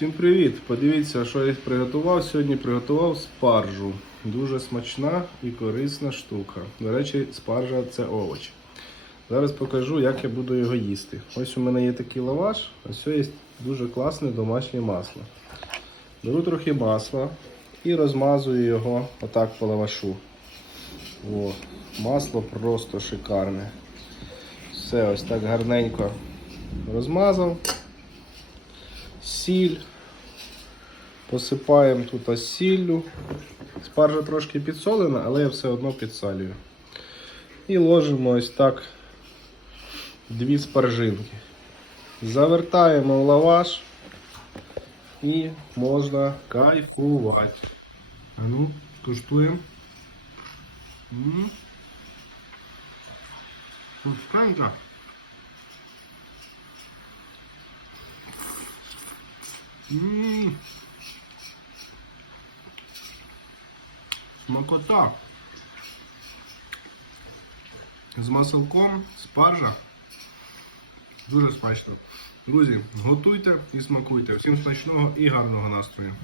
Всім привіт! Подивіться, що я приготував сьогодні. Приготував спаржу. Дуже смачна і корисна штука. До речі, спаржа це овоч. Зараз покажу, як я буду його їсти. Ось у мене є такий лаваш, ось є дуже класне домашнє масло. Беру трохи масла і розмазую його отак по лавашу. О, масло просто шикарне. Все ось так гарненько розмазав. Сіль. Посипаємо тут ось сіллю. Спаржа трошки підсолена, але я все одно підсалюю. І ложимо ось так дві спаржинки. Завертаємо в лаваш і можна кайфувати. А ну, куштуємо. М. Пусканка. Смакота. З маселком, спаржа. Дуже смачно. Друзі, готуйте і смакуйте. Всім смачного і гарного настрою.